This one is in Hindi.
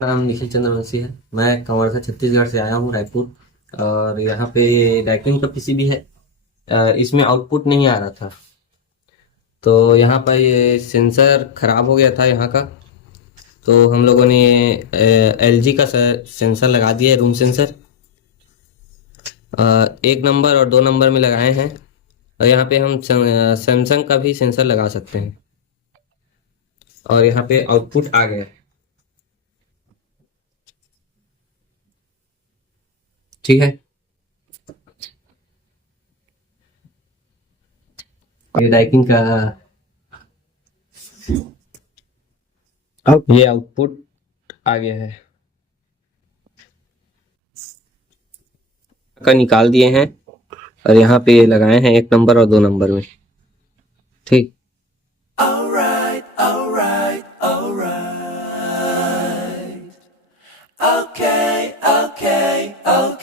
नाम निखिल चंद्रवंशी है। मैं कंवर से छत्तीसगढ़ से आया हूँ, रायपुर। और यहाँ पे डाइकिन का पीसीबी है। इसमें आउटपुट नहीं आ रहा था। तो यहाँ पर ये सेंसर खराब हो गया था यहाँ का। तो हम लोगों ने एलजी का सेंसर लगा दिया है, रूम सेंसर। 1 नंबर और 2 नंबर में लगाए हैं। और यहाँ पे हम सैमसंग का भी सेंसर लगा सकते हैं। और यहाँ पे आउटपुट आ गया है। ठीक है। ये डाइकिन का अब ये आउटपुट आ गया है। का निकाल दिए हैं और यहाँ पे ये लगाए हैं 1 नंबर और 2 नंबर में। ठीक। Alright, alright, alright. Okay,